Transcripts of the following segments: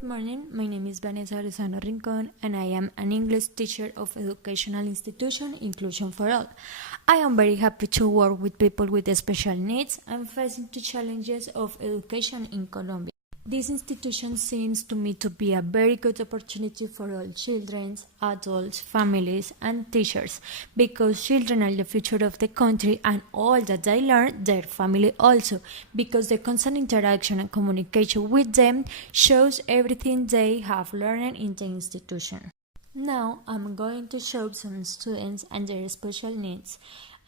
Good morning, my name is Vanessa Arezano Rincon and I am an English teacher of educational institution Inclusion for All. I am very happy to work with people with special needs and facing the challenges of education in Colombia. This institution seems to me to be a very good opportunity for all children, adults, families, and teachers because children are the future of the country and all that they learn, their family also, because the constant interaction and communication with them shows everything they have learned in the institution. Now I'm going to show some students and their special needs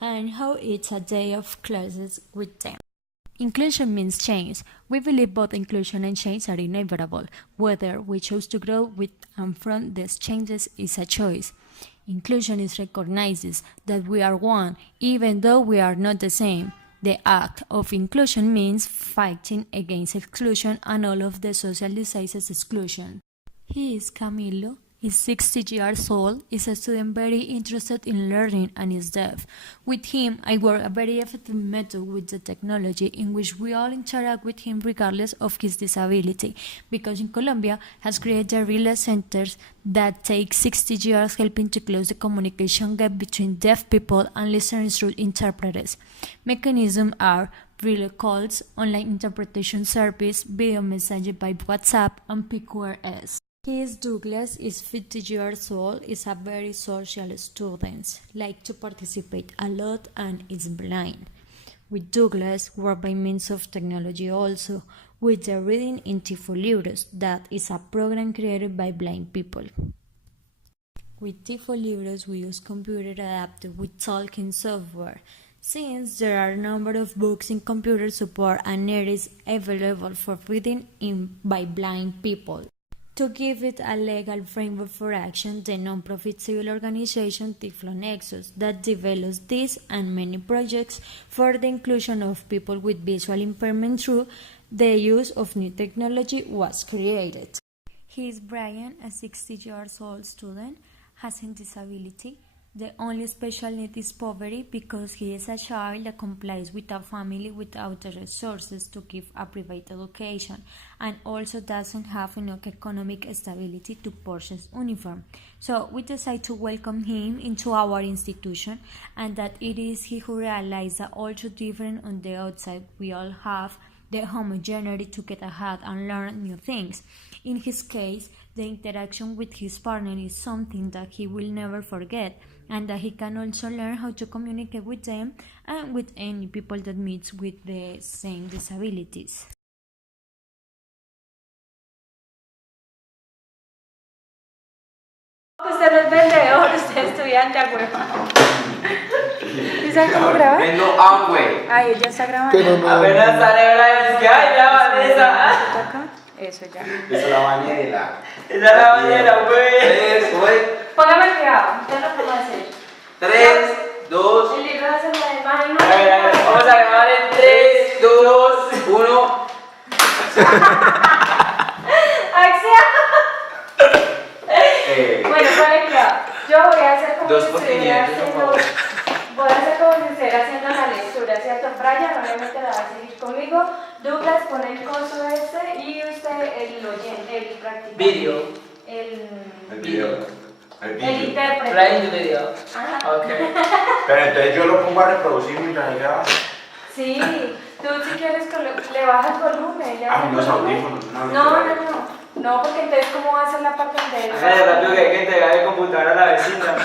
and how it's a day of classes with them. Inclusion means change. We believe both inclusion and change are inevitable. Whether we choose to grow with and from these changes is a choice. Inclusion is recognizes that we are one, even though we are not the same. The act of inclusion means fighting against exclusion and all of the social diseases exclusion. He is Camilo. He's 60 years old, is a student very interested in learning and is deaf. With him, I work a very effective method with the technology in which we all interact with him regardless of his disability, because in Colombia has created relay centers that take 60 years helping to close the communication gap between deaf people and listeners through interpreters. Mechanisms are relay calls, online interpretation service, video messaging by WhatsApp, and PQRS. His Douglas is 50 years old, is a very social student, like to participate a lot and is blind. With Douglas, work by means of technology also, with the Reading in Tifo Libros, that is a program created by blind people. With Tifo Libros, we use computer adapted with talking software. Since there are a number of books in computer support and it is available for reading by blind people. To give it a legal framework for action, the non-profit civil organization Tiflo Nexus that develops this and many projects for the inclusion of people with visual impairment through the use of new technology was created. He is Brian, a 60 years old student, has a disability. The only special need is poverty because he is a child that complies with a family without the resources to give a private education and also doesn't have enough economic stability to purchase uniform. So we decide to welcome him into our institution and that it is he who realized that although different on the outside, we all have the homogeneity to get ahead and learn new things. In his case, the interaction with his partner is something that he will never forget and that he can also learn how to communicate with them and with any people that meets with the same disabilities. Usted no es vendedor, usted es estudiante a huevo. ¿Sí saben cómo grabar? Vendo Amway. Ahí ya está grabando. Apenas sale la vez que hay, ya Vanessa. ¿Toca? Eso ya. Esa es la bañera. Esa es la bañera, güey. Póngame el grabado, ya lo puedo hacer. 3, 2. El libro hace la imagen. A ver, vamos a grabar en 3, 2, 1. ¡Acción! Bueno, para claro, yo voy a hacer como 2 si por estuviera 500, haciendo. por favor. Voy a hacer como si estuviera haciendo la lectura, ¿cierto? Brian obviamente la va a seguir conmigo. Douglas pone el coso este y usted el oyente, el practicante. Video. El video. El intérprete. Playing the video. Ajá. Ok. Pero entonces yo lo pongo a reproducir mientras graba. Sí, tú si quieres le bajas el volumen. Ah, unos audífonos. No, porque entonces ¿cómo va a ser la parte donde él? Hágale rápido que hay que entregar el computador a la vecina.